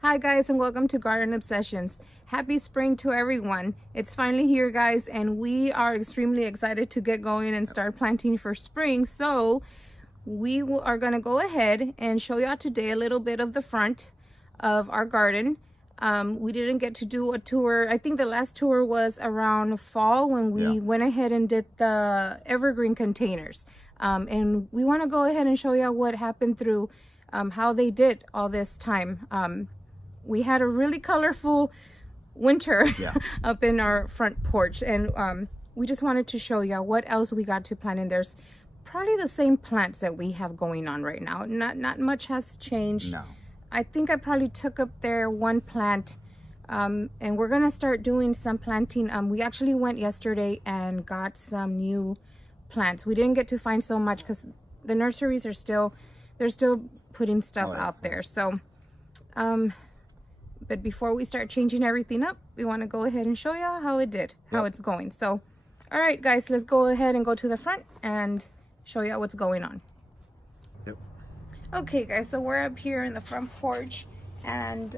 Hi guys, and welcome to Garden Obsessions. Happy spring to everyone. It's finally here, guys, and we are extremely excited to get going and start planting for spring. So we are going to go ahead and show y'all today a little bit of the front of our garden. We didn't get to do a tour. I think the last tour was around fall when we went ahead and did the Evergreen containers. And we want to go ahead and show y'all what happened through how they did all this time. We had a really colorful winter up in our front porch, and we just wanted to show y'all what else we got to plant. And there's probably the same plants that we have going on right now. Not much has changed. No. I think I probably took up there one plant, and we're gonna start doing some planting. We actually went yesterday and got some new plants. We didn't get to find so much because the nurseries are still putting stuff out there. So but before we start changing everything up, we want to go ahead and show y'all how it's going. So all right guys, let's go ahead and go to the front and show y'all what's going on. Okay guys, so we're up here in the front porch, and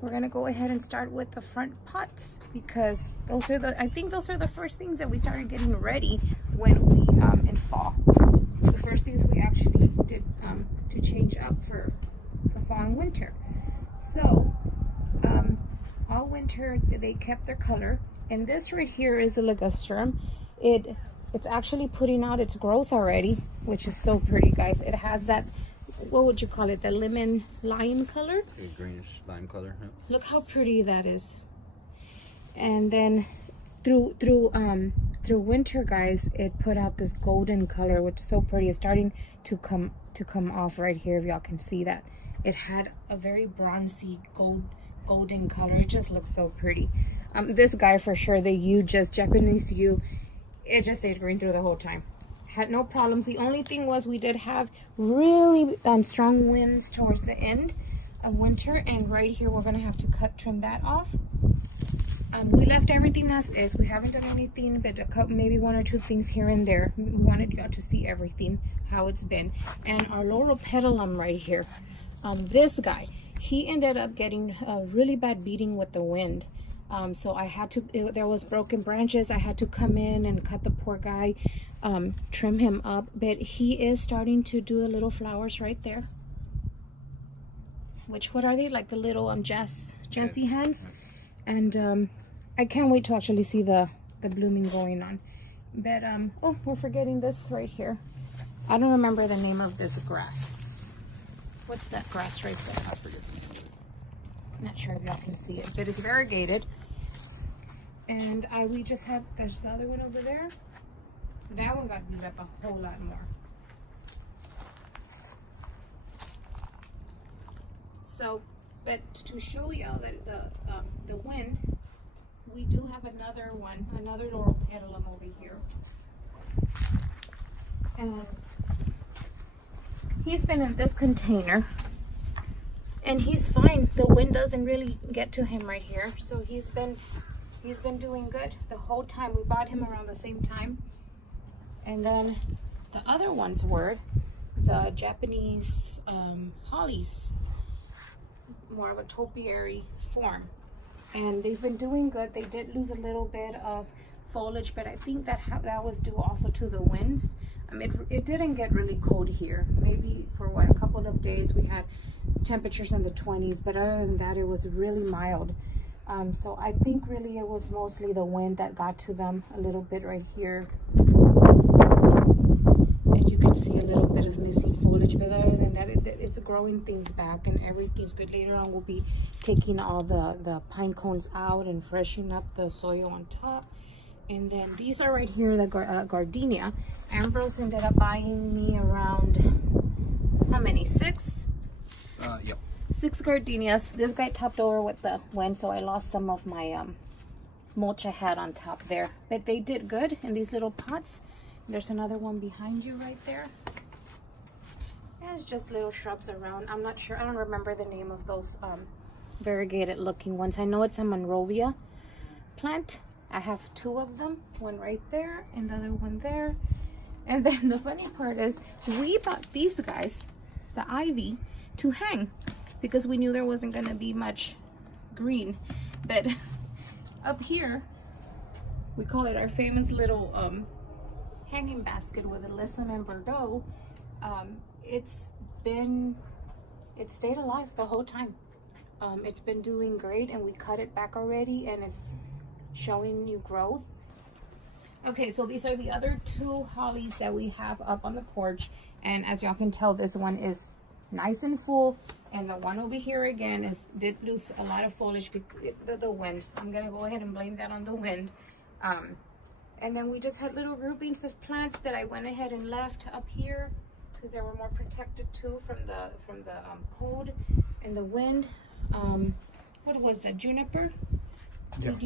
we're gonna go ahead and start with the front pots, because I think those are the first things that we started getting ready when we in fall. The first things we actually did to change up for fall and winter. So all winter they kept their color, and this right here is a ligustrum. It's actually putting out its growth already, which is so pretty, guys. It has that, what would you call it, the lemon lime color? A greenish lime color. Yeah. Look how pretty that is. And then through winter, guys, it put out this golden color, which is so pretty. It's starting to come off right here, if y'all can see that. It had a very bronzy golden color. It just looks so pretty. This guy for sure, the yew, just Japanese yew, it just stayed green through the whole time. Had no problems. The only thing was we did have really strong winds towards the end of winter, and right here we're gonna have to trim that off. We left everything as is. We haven't done anything but maybe one or two things here and there. We wanted y'all to see everything, how it's been. And our laurel petalum right here, this guy, he ended up getting a really bad beating with the wind. So I had to, there was broken branches. I had to come in and cut the poor guy, trim him up. But he is starting to do the little flowers right there. What are they? Like the little Jassy hands. And I can't wait to actually see the blooming going on. But oh, we're forgetting this right here. I don't remember the name of this grass. What's that grass right there? I forget the name of it. Not sure if y'all can see it, but it's variegated. And we just have, there's the other one over there. That one got beat up a whole lot more. So, but to show y'all that the wind, we do have another laurel petalum over here. And he's been in this container, and he's fine. The wind doesn't really get to him right here, so he's been doing good the whole time. We bought him around the same time. And then the other ones were the Japanese hollies, more of a topiary form, and they've been doing good. They did lose a little bit of foliage, but I think that was due also to the winds. It didn't get really cold here. Maybe for a couple of days we had temperatures in the 20s, but other than that it was really mild. So I think really it was mostly the wind that got to them a little bit right here. And you can see a little bit of missing foliage, but other than that it's growing things back and everything's good. Later on we'll be taking all the pine cones out and freshening up the soil on top. And then these are right here, the gardenia. Ambrose ended up buying me around, how many, 6? Yep. 6 gardenias. This guy topped over with the wind, so I lost some of my mulch I had on top there. But they did good in these little pots. There's another one behind you right there. There's just little shrubs around. I'm not sure. I don't remember the name of those variegated looking ones. I know it's a Monrovia plant. I have 2 of them. One right there and the other one there. And then the funny part is we bought these guys, the ivy, to hang. because we knew there wasn't going to be much green. But up here, we call it our famous little hanging basket with alyssum and Bordeaux. It stayed alive the whole time. It's been doing great, and we cut it back already, and it's showing new growth. Okay, so these are the other 2 hollies that we have up on the porch, and as y'all can tell, this one is nice and full, and the one over here again did lose a lot of foliage because the wind. I'm gonna go ahead and blame that on the wind. And then we just had little groupings of plants that I went ahead and left up here because they were more protected too from the cold and the wind. What was that, juniper? Yeah.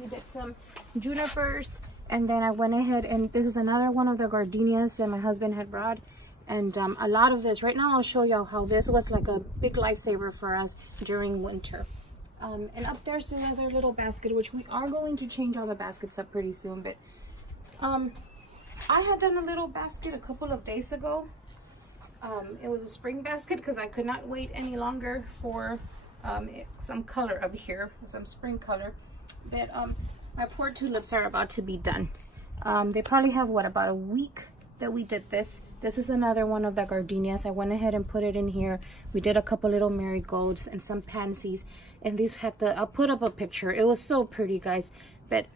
We did some junipers, and then I went ahead, and this is another one of the gardenias that my husband had brought. And a lot of this, right now I'll show y'all how this was like a big lifesaver for us during winter. And up there's another little basket, which we are going to change all the baskets up pretty soon. But I had done a little basket a couple of days ago. It was a spring basket because I could not wait any longer for some color up here, some spring color. But my poor tulips are about to be done. They probably have, what, about a week that we did this. This is another one of the gardenias. I went ahead and put it in here. We did a couple little marigolds and some pansies. And these had I'll put up a picture. It was so pretty, guys. But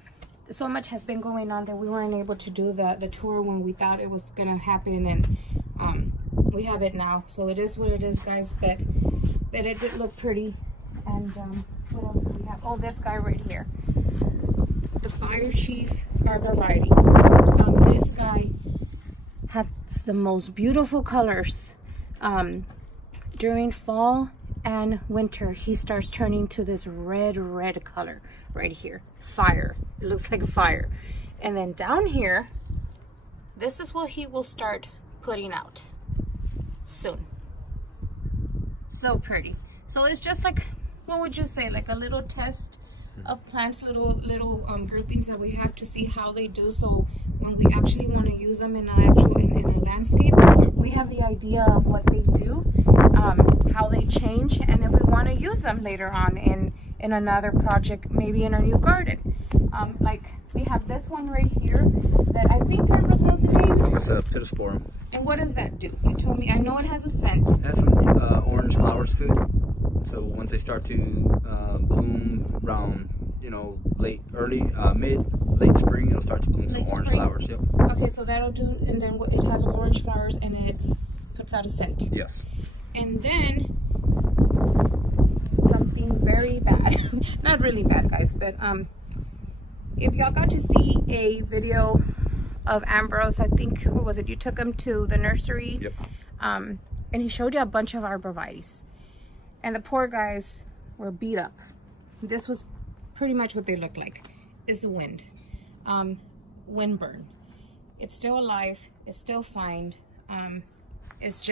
so much has been going on that we weren't able to do the tour when we thought it was gonna happen. And we have it now. So it is what it is, guys. But it did look pretty. And what else do we have? Oh, this guy right here. The Fire Chief Arborvitae. This guy has the most beautiful colors. During fall and winter, he starts turning to this red color right here. Fire. It looks like fire. And then down here, this is what he will start putting out soon. So pretty. So it's just like, what would you say, like a little test of plants, little groupings that we have to see how they do. So when we actually want to use them in a landscape, we have the idea of what they do, how they change, and if we want to use them later on in another project, maybe in our new garden. Like we have this one right here that I think Amber's supposed to name. It's a pittosporum. And what does that do? You told me. I know it has a scent. It has some orange flowers to it. So once they start to bloom around, late spring, it'll start to bloom some orange flowers. Yep. Okay, so that'll do. And then it has orange flowers and it puts out a scent. Yes. And then something very bad. Not really bad, guys, but if y'all got to see a video of Ambrose, I think, what was it? You took him to the nursery. Yep. And he showed you a bunch of arborvitaes. And the poor guys were beat up. This was pretty much what they look like. Is the wind. Wind burn. It's still alive. It's still fine. It's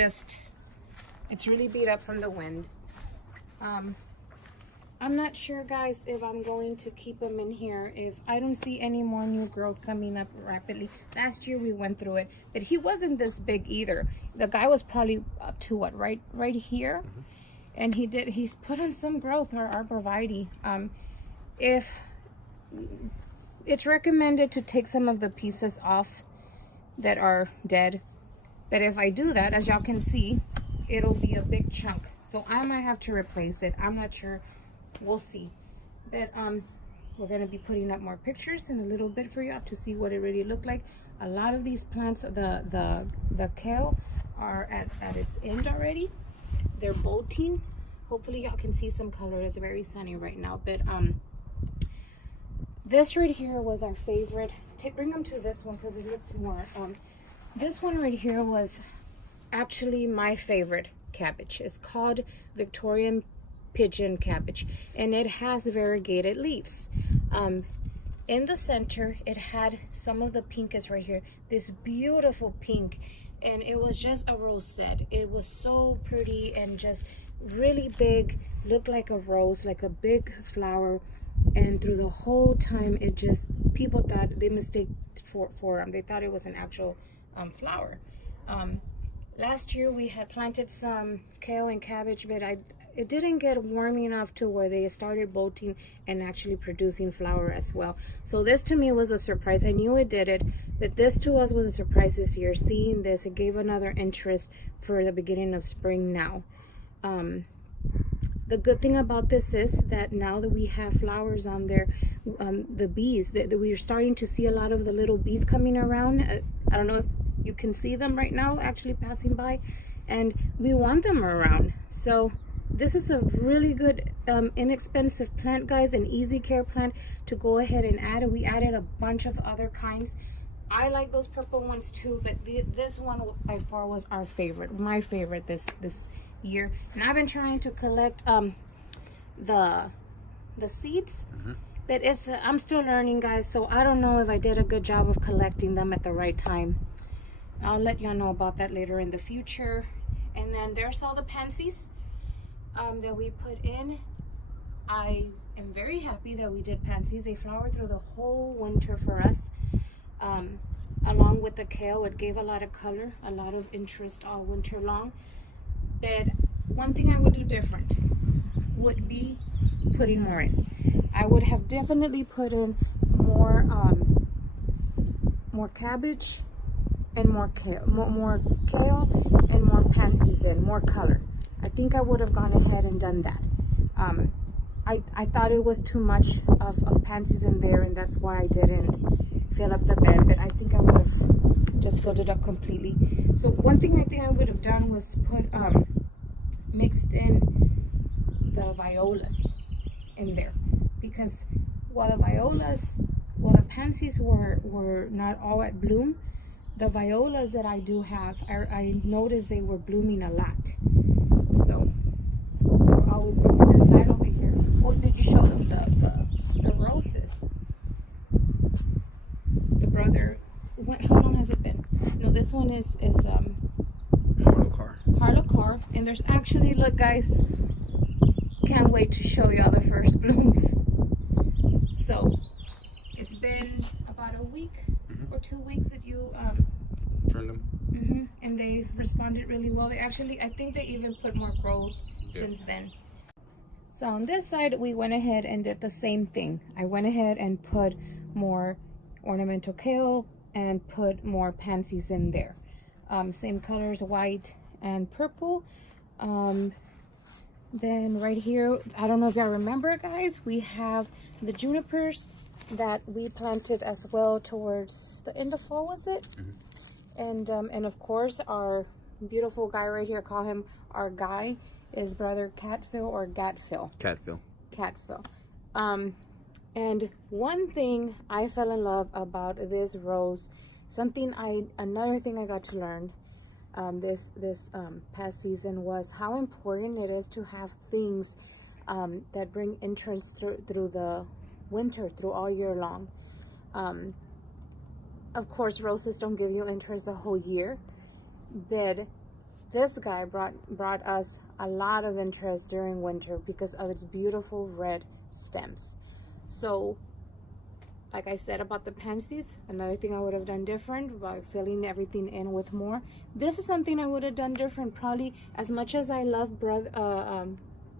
really beat up from the wind. I'm not sure, guys, if I'm going to keep them in here if I don't see any more new growth coming up rapidly. Last year we went through it, but he wasn't this big either. The guy was probably up to what, right here? Mm-hmm. And he's put on some growth, our arborvitae. If it's recommended to take some of the pieces off that are dead, but if I do that, as y'all can see, it'll be a big chunk. So I might have to replace it. I'm not sure. We'll see. But we're going to be putting up more pictures in a little bit for y'all to see what it really looked like. A lot of these plants, the kale, are at its end already. They're bolting. Hopefully y'all can see some color. It's very sunny right now. But this right here was our favorite. Bring them to this one because it looks more. This one right here was actually my favorite cabbage. It's called Victorian pigeon cabbage, and it has variegated leaves. In the center, it had some of the pinkus right here, this beautiful pink, and it was just a rosette. It was so pretty and just really big, looked like a rose, like a big flower. And through the whole time, it just, people thought, they mistook for they thought it was an actual flower. last year we had planted some kale and cabbage, but it didn't get warm enough to where they started bolting and actually producing flower as well. So this to me was a surprise. I knew it did it, but this to us was a surprise this year. Seeing this, it gave another interest for the beginning of spring now. The good thing about this is that now that we have flowers on there, the bees, that we are starting to see a lot of the little bees coming around. I don't know if you can see them right now actually passing by, and we want them around. So this is a really good inexpensive plant, guys, an easy care plant to go ahead and add. We added a bunch of other kinds. I like those purple ones too, but this one by far was our favorite, my favorite this year. And I've been trying to collect the seeds, but I'm still learning, guys, so I don't know if I did a good job of collecting them at the right time. I'll let y'all know about that later in the future. And then there's all the pansies that we put in. I am very happy that we did pansies. They flowered through the whole winter for us. Along with the kale, it gave a lot of color, a lot of interest all winter long. But one thing I would do different would be putting more in. I would have definitely put in more cabbage and more kale and more pansies in, more color. I think I would have gone ahead and done that. I thought it was too much of pansies in there, and that's why I didn't fill up the bed, but I think I would have just filled it up completely. So one thing I think I would have done was put mixed in the violas in there, because while the pansies were not all at bloom, the violas that I do have, I noticed they were blooming a lot. So I'll always bring this side over here. Oh, did you show them the roses? The brother, how long has it been? No, this one is Harlequin, and there's actually, look guys, can't wait to show y'all the first blooms. So it's been about a week or 2 weeks that you turned them. And they responded really well. They actually, I think they even put more growth since then. So on this side, we went ahead and did the same thing. I went ahead and put more ornamental kale and put more pansies in there. Same colors, white and purple. Then right here, I don't know if y'all remember, guys, we have the junipers that we planted as well towards the end of fall, was it? And of course, our beautiful guy right here, call him our guy, is Brother Catfill or Gatfill. Catfill. And one thing I fell in love about this rose, another thing I got to learn this past season was how important it is to have things that bring interest through the winter, through all year long. Of course, roses don't give you interest the whole year, but this guy brought us a lot of interest during winter because of its beautiful red stems. So, like I said about the pansies, another thing I would have done different by filling everything in with more. This is something I would have done different, probably. As much as I love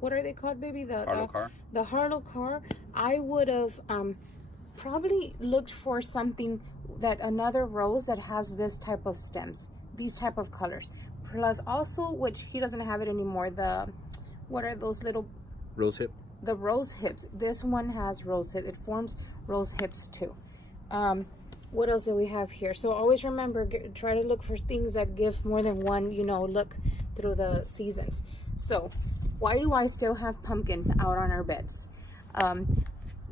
what are they called, baby? The Harlequin. I would have probably looked for something another rose that has this type of stems, these type of colors. Plus also, which he doesn't have it anymore, what are those little rose hip? The rose hips. This one has rose hip. It forms rose hips too. What else do we have here? So always remember, try to look for things that give more than one, look through the seasons. So why do I still have pumpkins out on our beds?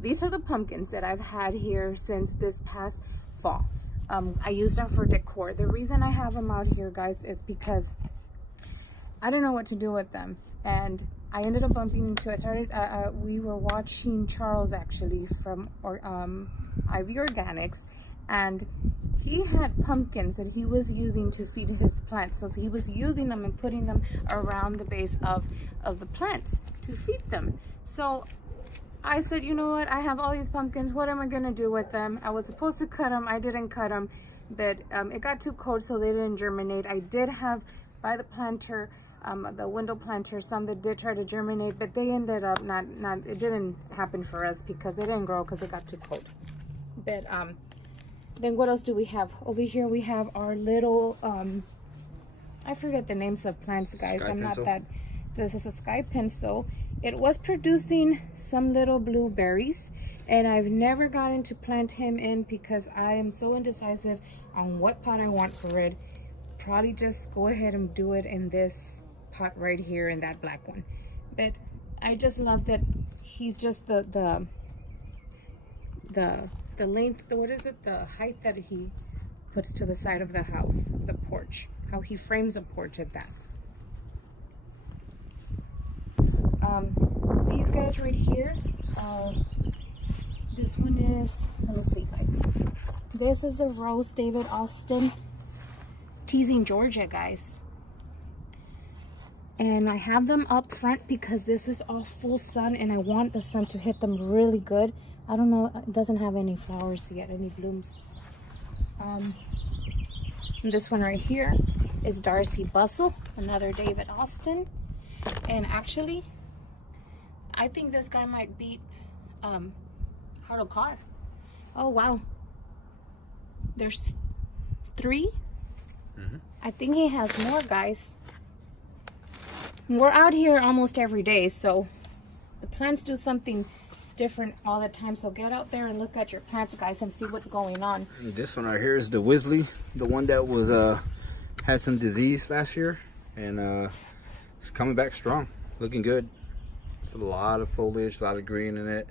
These are the pumpkins that I've had here since this past fall. I use them for decor. The reason I have them out here, guys, is because I don't know what to do with them, and I ended up bumping into. We were watching Charles actually from Ivy Organics, and he had pumpkins that he was using to feed his plants. So he was using them and putting them around the base of the plants to feed them. So I said, you know what? I have all these pumpkins. What am I going to do with them? I was supposed to cut them. I didn't cut them, but it got too cold, so they didn't germinate. I did have by the planter, the window planter, some that did try to germinate, but they ended up not it didn't happen for us because they didn't grow because it got too cold. But then what else do we have over here? We have our little I forget the names of plants, guys. I'm not that. This is a sky pencil. It was producing some little blueberries, and I've never gotten to plant him in because I am so indecisive on what pot I want for it. Probably just go ahead and do it in this pot right here in that black one. But I just love that he's just the length, what is it, the height that he puts to the side of the house, the porch, how he frames a porch at that. These guys right here, this one is, let me see, guys. This is the Rose David Austin Teasing Georgia, guys. And I have them up front because this is all full sun and I want the sun to hit them really good. I don't know, it doesn't have any flowers yet, any blooms. This one right here is Darcy Bustle, another David Austin. And actually, I think this guy might beat Harlow Carr. Oh, wow. There's 3. I think he has more, guys. We're out here almost every day, so the plants do something different all the time. So get out there and look at your plants, guys, and see what's going on. This one right here is the Wisley, the one that was had some disease last year, and it's coming back strong, looking good. It's a lot of foliage, a lot of green in it.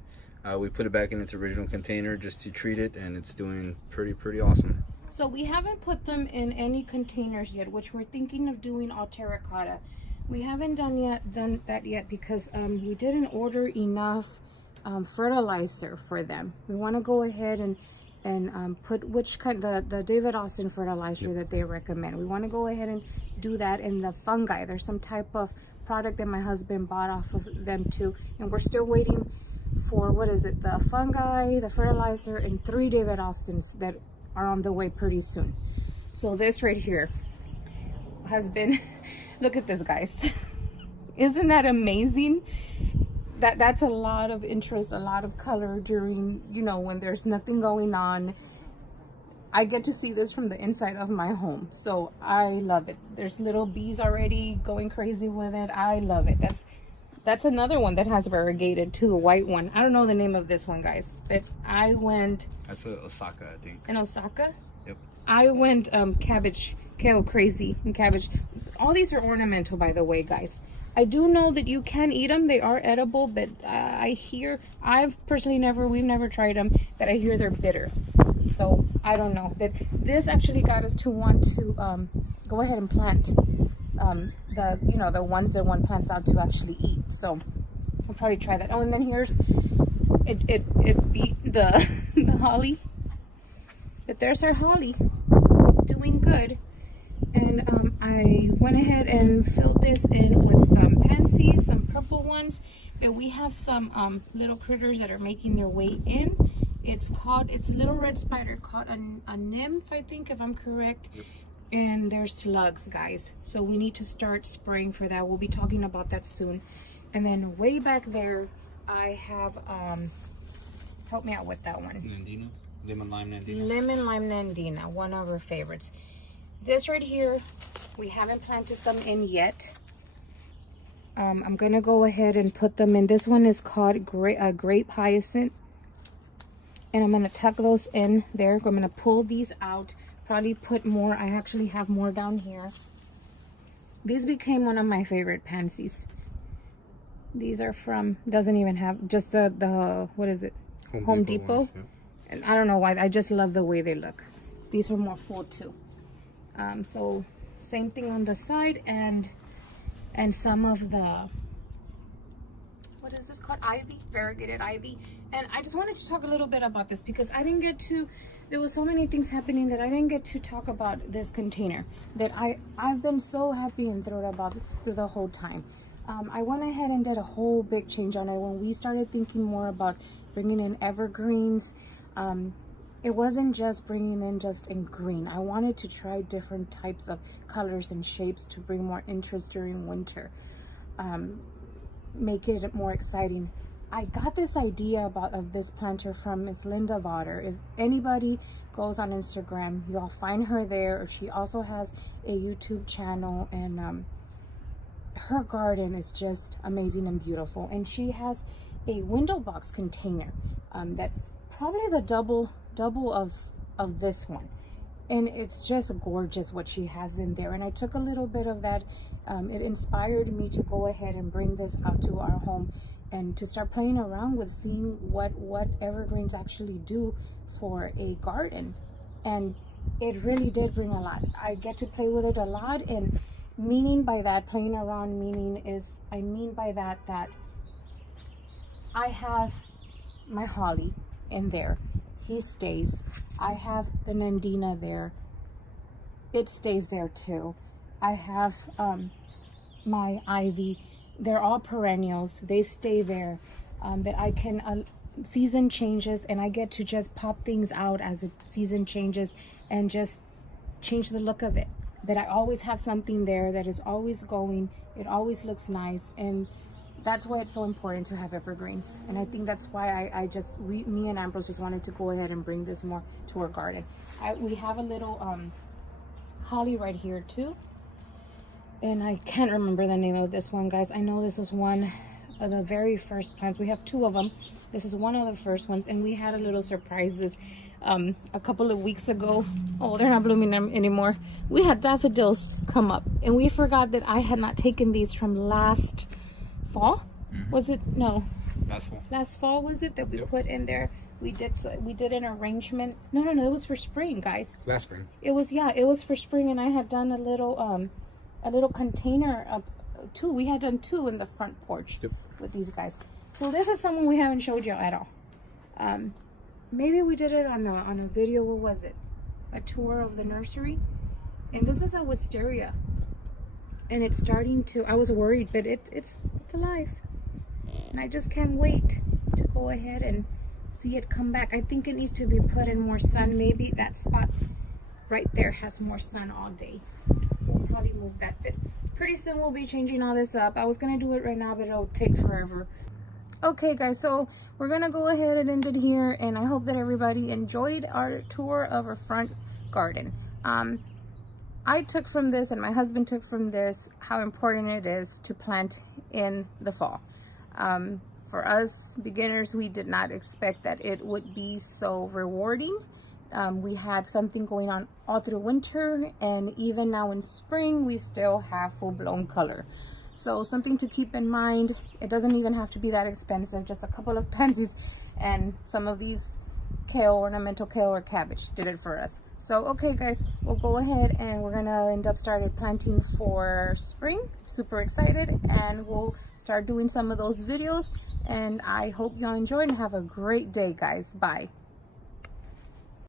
We put it back in its original container just to treat it, and it's doing pretty awesome. So we haven't put them in any containers yet, which we're thinking of doing all terracotta. We haven't done that yet because we didn't order enough fertilizer for them. We want to go ahead and put which kind, the David Austin fertilizer that they recommend. We want to go ahead and do that in the fungi. There's some type of product that my husband bought off of them too, and we're still waiting for, what is it, the fungi, the fertilizer, and 3 David Austins that are on the way pretty soon. So this right here has been look at this, guys. Isn't that amazing? That's a lot of interest, a lot of color during, you know, when there's nothing going on. I get to see this from the inside of my home, so I love it. There's little bees already going crazy with it. I love it. That's another one that has variegated too, a white one. I don't know the name of this one, guys, but I went. That's a Osaka, I think. In Osaka? Yep. I went cabbage, kale crazy, and cabbage. All these are ornamental, by the way, guys. I do know that you can eat them. They are edible, but I've personally we've never tried them, but I hear they're bitter. So I don't know. But this actually got us to want to go ahead and plant the ones that one plants out to actually eat. So I'll probably try that. Oh, and then here's it beat the the holly. But there's our holly doing good. And I went ahead and filled this in with some pansies, some purple ones. But we have some little critters that are making their way in. It's little red spider caught a nymph, I think, if I'm correct. Yep. And there's slugs, guys. So we need to start spraying for that. We'll be talking about that soon. And then way back there, I have, help me out with that one. Nandina? Lemon Lime Nandina? Lemon Lime Nandina, one of our favorites. This right here, we haven't planted them in yet. I'm going to go ahead and put them in. This one is called Grape Hyacinth. And I'm going to tuck those in there. I'm going to pull these out. Probably put more. I actually have more down here. These became one of my favorite pansies. These are from, doesn't even have, just the what is it? Home Depot. Ones, yeah. And I don't know why. I just love the way they look. These are more full too. So same thing on the side, and some of the, what is this called? Ivy, variegated ivy. And I just wanted to talk a little bit about this because I didn't get to, there was so many things happening that I didn't get to talk about this container that I've been so happy and thrilled about through the whole time. I went ahead and did a whole big change on it when we started thinking more about bringing in evergreens. it wasn't just bringing in just in green. I wanted to try different types of colors and shapes to bring more interest during winter, make it more exciting. I got this idea of this planter from Miss Linda Votter. If anybody goes on Instagram, you'll find her there. Or she also has a YouTube channel, and her garden is just amazing and beautiful. And she has a window box container that's probably the double of this one, and it's just gorgeous what she has in there. And I took a little bit of that. It inspired me to go ahead and bring this out to our home and to start playing around with seeing what evergreens actually do for a garden. And it really did bring a lot. I get to play with it a lot, and meaning by that, playing around, I mean by that I have my holly in there. He stays. I have the Nandina there. It stays there too. I have my ivy. They're all perennials. They stay there. But I can, season changes, and I get to just pop things out as the season changes and just change the look of it. But I always have something there that is always going. It always looks nice, and that's why it's so important to have evergreens. And I think that's why me and Ambrose just wanted to go ahead and bring this more to our garden. We have a little holly right here too. And I can't remember the name of this one, guys. I know this was one of the very first plants. We have two of them. This is one of the first ones, and we had a little surprises a couple of weeks ago. Oh, they're not blooming anymore. We had daffodils come up, and we forgot that I had not taken these from last fall. Was it? No, last fall was it that we put in there? We did an arrangement. No, it was for spring, guys. Last spring. It was for spring, and I had done a little container of two. We had done two in the front porch with these guys. So this is someone we haven't showed you at all. Maybe we did it on a video. What was it? A tour of the nursery. And this is a wisteria, and it's starting to. I was worried, but it's alive, and I just can't wait to go ahead and see it come back. I think it needs to be put in more sun. Maybe that spot right there has more sun all day. We'll probably move that bit. Pretty soon we'll be changing all this up. I was gonna do it right now, but it'll take forever. Okay, guys, so we're gonna go ahead and end it here, and I hope that everybody enjoyed our tour of our front garden. I took from this, and my husband took from this, how important it is to plant in the fall. For us beginners, we did not expect that it would be so rewarding. We had something going on all through winter, and even now in spring, we still have full-blown color. So something to keep in mind. It doesn't even have to be that expensive. Just a couple of pansies and some of these kale, ornamental kale or cabbage did it for us. So okay, guys, we'll go ahead and we're gonna end up started planting for spring. Super excited, and we'll start doing some of those videos. And I hope y'all enjoyed and have a great day, guys. Bye.